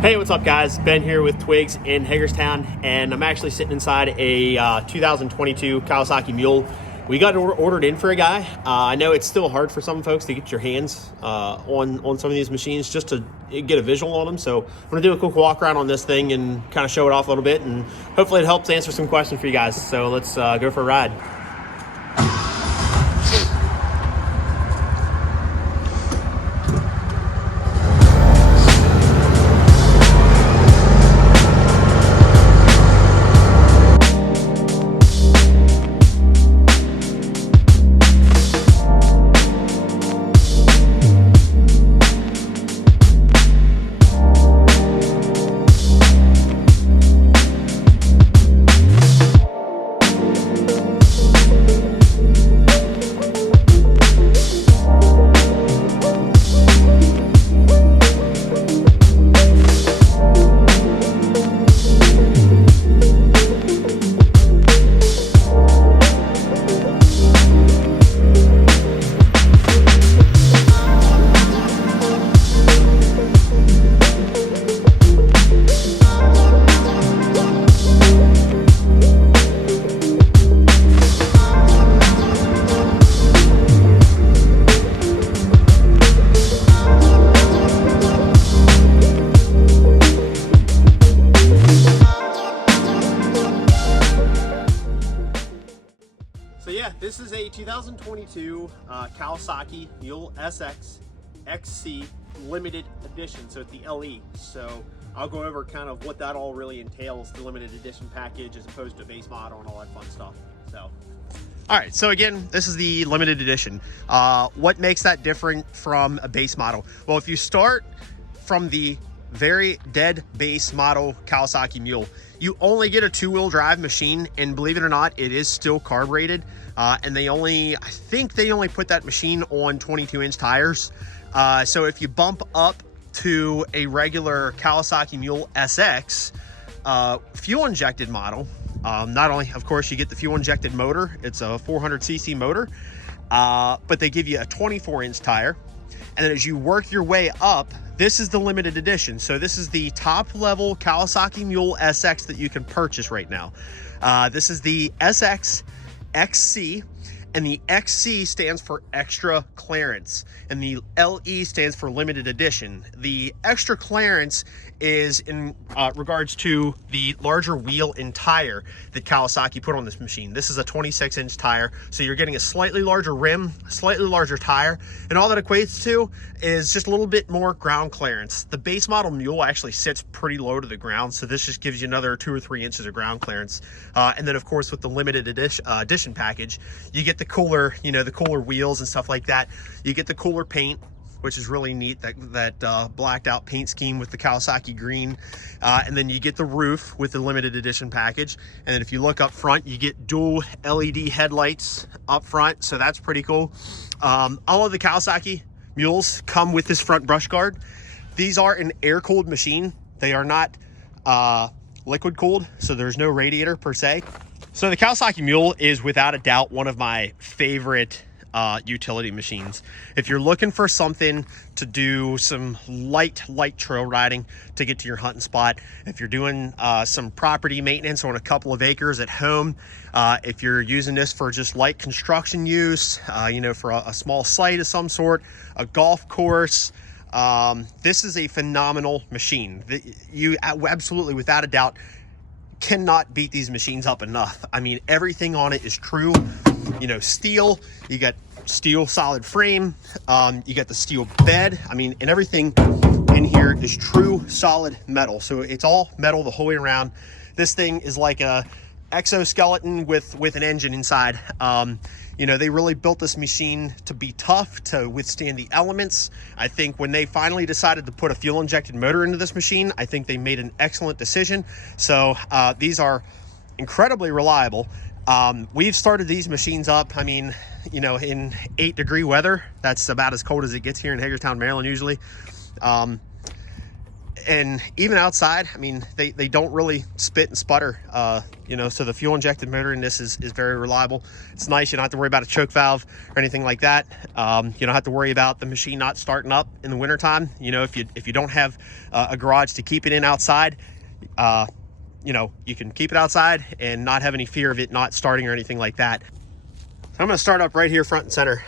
Hey, what's up guys? Ben here with Twigs in Hagerstown, and I'm actually sitting inside a 2022 Kawasaki Mule. We got ordered in for a guy. I know it's still hard for some folks to get your hands on some of these machines just to get a visual on them. So I'm gonna do a quick walk around on this thing and kind of show it off a little bit, and hopefully it helps answer some questions for you guys. So let's go for a ride. So yeah, this is a 2022 Kawasaki Mule SX XC limited edition. So it's the LE. So I'll go over kind of what that all really entails, the limited edition package as opposed to base model and all that fun stuff. So, all right, so again, this is the limited edition. What makes that different from a base model? Well, if you start from the very dead base model Kawasaki Mule, you only get a two-wheel drive machine, and believe it or not, it is still carb rated. And I think they only put that machine on 22-inch tires. So if you bump up to a regular Kawasaki Mule SX fuel injected model, not only, of course, you get the fuel injected motor, it's a 400cc motor, but they give you a 24-inch tire. And then as you work your way up, this is the limited edition. So this is the top level Kawasaki Mule SX that you can purchase right now. This is the SX XC, and the XC stands for extra clearance, and the LE stands for limited edition. The extra clearance is in regards to the larger wheel and tire that Kawasaki put on this machine. This is a 26-inch tire, so you're getting a slightly larger rim, slightly larger tire, and all that equates to is just a little bit more ground clearance. The base model Mule actually sits pretty low to the ground, so this just gives you another 2 or 3 inches of ground clearance. And then of course with the limited edition package, you get the cooler, the cooler wheels and stuff like that. You get the cooler paint, which is really neat, that blacked out paint scheme with the Kawasaki green. And then you get the roof with the limited edition package. And then if you look up front, you get dual LED headlights up front. So that's pretty cool. All of the Kawasaki Mules come with this front brush guard. These are an air-cooled machine. They are not liquid cooled, so there's no radiator per se. So the Kawasaki Mule is without a doubt one of my favorite utility machines. If you're looking for something to do some light trail riding to get to your hunting spot, if you're doing some property maintenance on a couple of acres at home, if you're using this for just light construction use, for a small site of some sort, a golf course, this is a phenomenal machine. You absolutely, without a doubt, cannot beat these machines up enough. I mean, everything on it is true. Steel, you got steel solid frame, you got the steel bed, and everything in here is true solid metal. So it's all metal the whole way around. This thing is like a exoskeleton with an engine inside. They really built this machine to be tough, to withstand the elements. I think when they finally decided to put a fuel injected motor into this machine, I think they made an excellent decision. So these are incredibly reliable. We've started these machines up, in 8-degree weather. That's about as cold as it gets here in Hagerstown, Maryland, usually. And even outside, I mean, they don't really spit and sputter, you know, so the fuel injected motor in this is very reliable. It's nice. You don't have to worry about a choke valve or anything like that. You don't have to worry about the machine not starting up in the wintertime. You know, if you don't have a garage to keep it in outside, you know, you can keep it outside and not have any fear of it not starting or anything like that. So I'm going to start up right here front and center.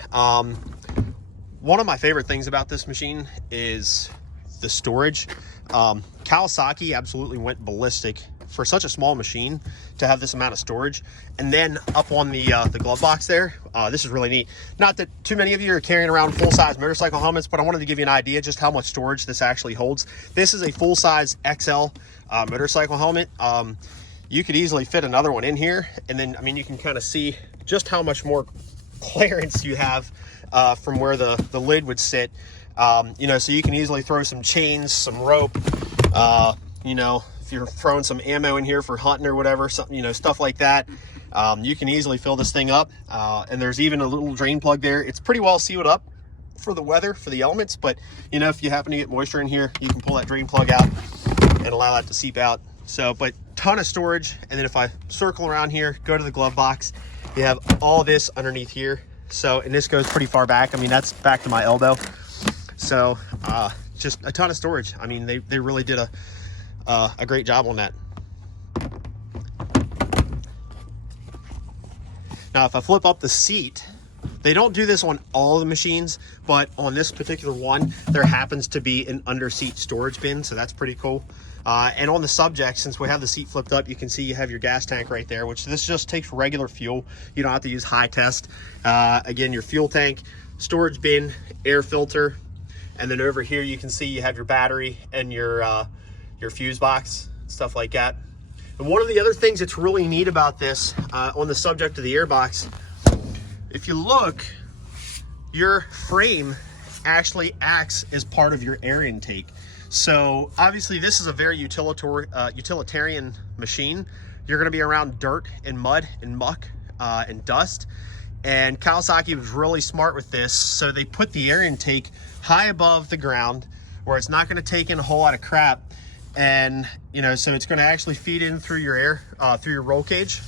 One of my favorite things about this machine is the storage. Kawasaki absolutely went ballistic for such a small machine to have this amount of storage. And then up on the glove box there, this is really neat. Not that too many of you are carrying around full-size motorcycle helmets, but I wanted to give you an idea just how much storage this actually holds. This is a full-size XL motorcycle helmet. You could easily fit another one in here, and then, I mean, you can kind of see just how much more clearance you have from where the lid would sit. You know, so you can easily throw some chains, some rope, you know, if you're throwing some ammo in here for hunting or whatever, something, you know, stuff like that. You can easily fill this thing up. And there's even a little drain plug there. It's pretty well sealed up for the weather, for the elements, but you know, if you happen to get moisture in here, you can pull that drain plug out and allow that to seep out. So, but ton of storage. And then if I circle around here, go to the glove box, you have all this underneath here. So, and this goes pretty far back. I mean, that's back to my elbow. So just a ton of storage. I mean, they really did a great job on that. Now, if I flip up the seat, they don't do this on all the machines, but on this particular one, there happens to be an under seat storage bin. So that's pretty cool. And on the subject, since we have the seat flipped up, you can see you have your gas tank right there, which this just takes regular fuel. You don't have to use high test. Again, your fuel tank, storage bin, air filter. And then over here, you can see you have your battery and your fuse box, stuff like that. And one of the other things that's really neat about this, on the subject of the air box, if you look, your frame actually acts as part of your air intake. So obviously this is a very utilitarian machine. You're gonna be around dirt and mud and muck and dust. And Kawasaki was really smart with this. So they put the air intake high above the ground where it's not gonna take in a whole lot of crap. And you know, so it's gonna actually feed in through your air, through your roll cage,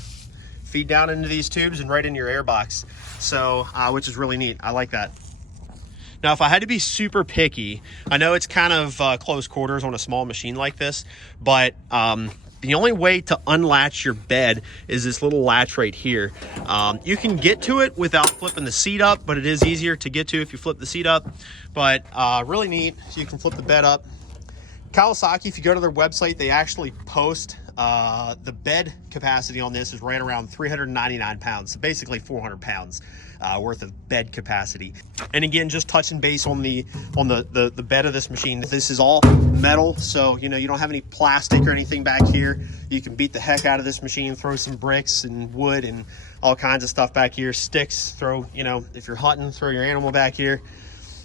feed down into these tubes and right in your air box. So, which is really neat. I like that. Now, if I had to be super picky, I know it's kind of close quarters on a small machine like this, but the only way to unlatch your bed is this little latch right here. You can get to it without flipping the seat up, but it is easier to get to if you flip the seat up. But really neat, so you can flip the bed up. Kawasaki, if you go to their website, they actually post the bed capacity on this is right around 399 pounds, so basically 400 pounds worth of bed capacity. And again, just touching base on the bed of this machine, this is all metal, so you know, you don't have any plastic or anything back here. You can beat the heck out of this machine, throw some bricks and wood and all kinds of stuff back here, sticks, throw, you know, if you're hunting, throw your animal back here.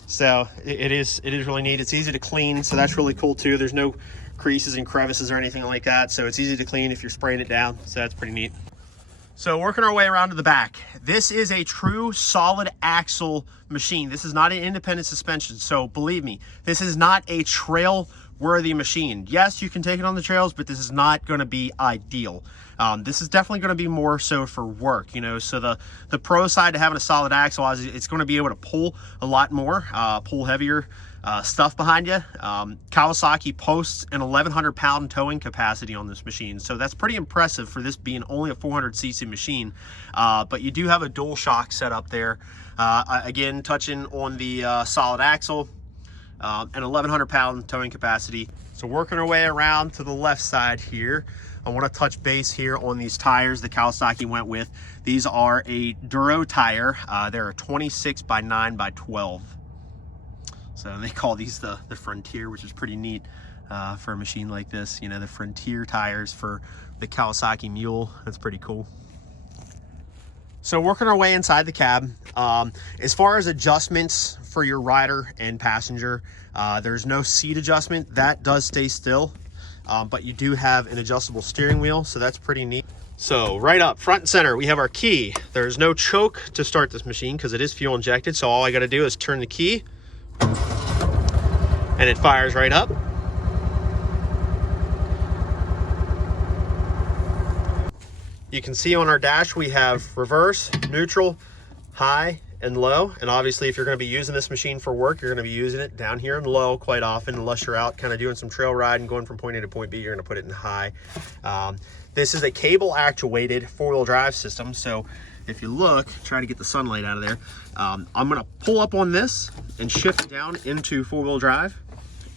So it is really neat. It's easy to clean, so that's really cool too. There's no creases and crevices or anything like that, so it's easy to clean if you're spraying it down, so that's pretty neat. So working our way around to the back, this is a true solid axle machine. This is not an independent suspension, so believe me, this is not a trail worthy machine. Yes, you can take it on the trails, but this is not going to be ideal. This is definitely going to be more so for work, you know. So the pro side to having a solid axle is it's going to be able to pull a lot more, pull heavier stuff behind you. Kawasaki posts an 1,100 pound towing capacity on this machine, so that's pretty impressive for this being only a 400cc machine. But you do have a dual shock set up there. Again, touching on the solid axle, an 1,100 pound towing capacity. So working our way around to the left side here, I want to touch base here on these tires the Kawasaki went with. These are a Duro tire. They're a 26 by 9 by 12. So they call these the Frontier, which is pretty neat for a machine like this. You know, the Frontier tires for the Kawasaki Mule. That's pretty cool. So working our way inside the cab, as far as adjustments for your rider and passenger, there's no seat adjustment. That does stay still, but you do have an adjustable steering wheel, so that's pretty neat. So right up front and center, we have our key. There's no choke to start this machine because it is fuel injected, so all I got to do is turn the key and it fires right up. You can see on our dash we have reverse, neutral, high, and low. And obviously if you're going to be using this machine for work, you're going to be using it down here in low quite often, unless you're out kind of doing some trail riding, going from point A to point B, you're going to put it in high. This is a cable actuated four-wheel drive system. So if you look, try to get the sunlight out of there, I'm going to pull up on this and shift down into four-wheel drive.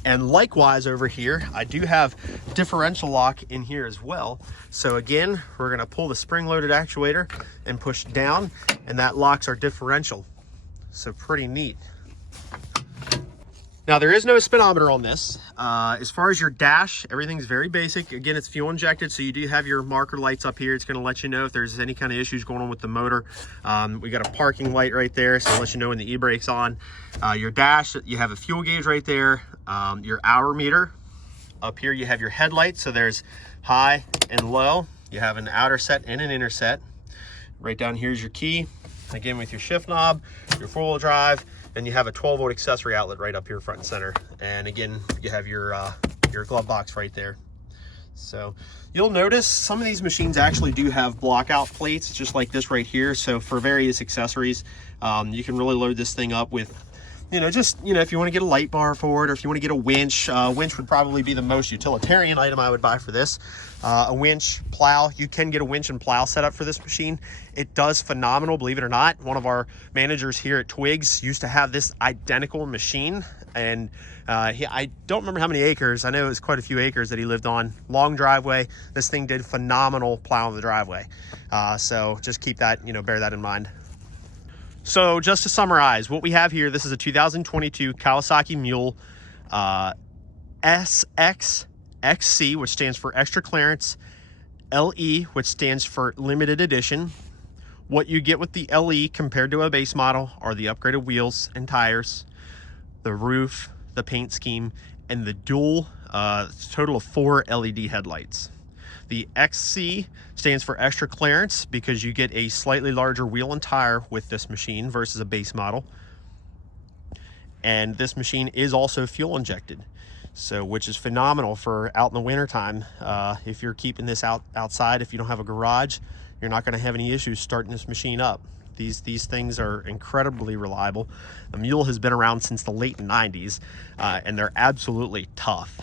And likewise over here, I do have differential lock in here as well. So again, we're gonna pull the spring-loaded actuator and push down, and that locks our differential. So pretty neat. Now there is no speedometer on this. As far as your dash, everything's very basic. Again, it's fuel injected, so you do have your marker lights up here. It's gonna let you know if there's any kind of issues going on with the motor. We got a parking light right there, so it lets you know when the e-brake's on. Your dash, you have a fuel gauge right there. Your hour meter. Up here you have your headlights, so there's high and low. You have an outer set and an inner set. Right down here is your key. Again, with your shift knob, your four-wheel drive, and you have a 12-volt accessory outlet right up here front and center. And again, you have your glove box right there. So you'll notice some of these machines actually do have blockout plates, just like this right here. So for various accessories, you can really load this thing up with, if you want to get a light bar for it, or if you want to get a winch. Winch would probably be the most utilitarian item I would buy for this. A winch, plow. You can get a winch and plow set up for this machine. It does phenomenal, believe it or not. One of our managers here at Twigs used to have this identical machine, and I don't remember how many acres. I know it was quite a few acres that he lived on. Long driveway. This thing did phenomenal plowing the driveway. So just keep that, bear that in mind. So just to summarize, what we have here, this is a 2022 Kawasaki Mule SX XC, which stands for extra clearance, LE, which stands for limited edition. What you get with the LE compared to a base model are the upgraded wheels and tires, the roof, the paint scheme, and the dual total of 4 LED headlights. The XC stands for extra clearance because you get a slightly larger wheel and tire with this machine versus a base model. And this machine is also fuel injected, so which is phenomenal for out in the winter time. If you're keeping this outside, if you don't have a garage, you're not going to have any issues starting this machine up. These things are incredibly reliable. The Mule has been around since the late 90s, and they're absolutely tough.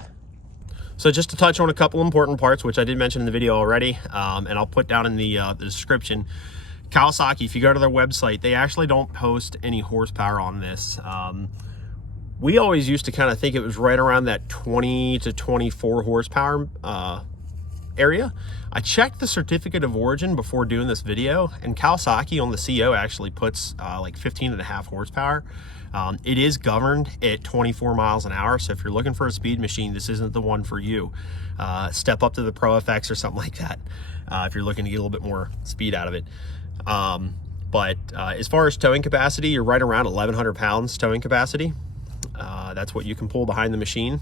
So just to touch on a couple important parts, which I did mention in the video already, and I'll put down in the description. Kawasaki, if you go to their website, they actually don't post any horsepower on this. We always used to kind of think it was right around that 20 to 24 horsepower area. I checked the certificate of origin before doing this video, and Kawasaki on the CO actually puts like 15.5 horsepower. It is governed at 24 miles an hour, so if you're looking for a speed machine, this isn't the one for you. Step up to the Pro FX or something like that if you're looking to get a little bit more speed out of it. But as far as towing capacity, you're right around 1,100 pounds towing capacity. That's what you can pull behind the machine.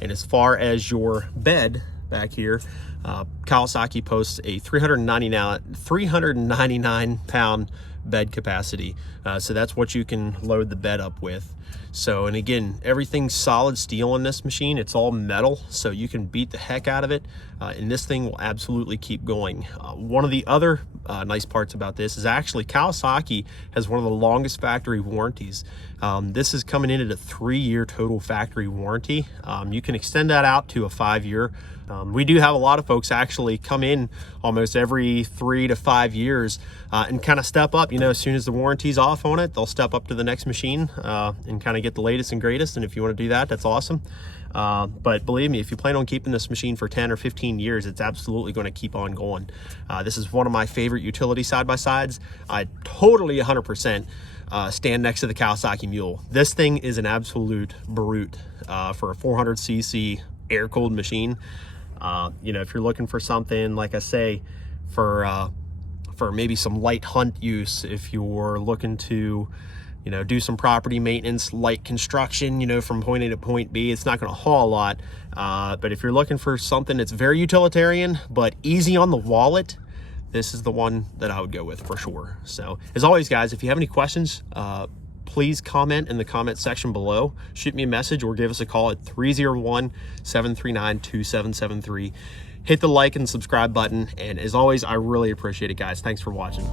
And as far as your bed back here, Kawasaki posts a 399 pound bed capacity. So that's what you can load the bed up with. So, and again, everything's solid steel in this machine. It's all metal, so you can beat the heck out of it. And this thing will absolutely keep going. One of the other nice parts about this is actually Kawasaki has one of the longest factory warranties. This is coming in at a 3-year total factory warranty. You can extend that out to a 5-year. We do have a lot of folks actually come in almost every 3 to 5 years and kind of step up. As soon as the warranty's off on it, they'll step up to the next machine and kind of get the latest and greatest. And if you want to do that, that's awesome. But believe me, if you plan on keeping this machine for 10 or 15 years, it's absolutely going to keep on going. This is one of my favorite utility side-by-sides. I totally 100% stand next to the Kawasaki Mule. This thing is an absolute brute for a 400cc air-cooled machine. If you're looking for something, like I say, for maybe some light hunt use, if you're looking to do some property maintenance, light construction, from point A to point B, it's not going to haul a lot. But if you're looking for something that's very utilitarian, but easy on the wallet, this is the one that I would go with for sure. So as always, guys, if you have any questions, please comment in the comment section below. Shoot me a message or give us a call at 301-739-2773. hit the like and subscribe button. And as always, I really appreciate it, guys. Thanks for watching.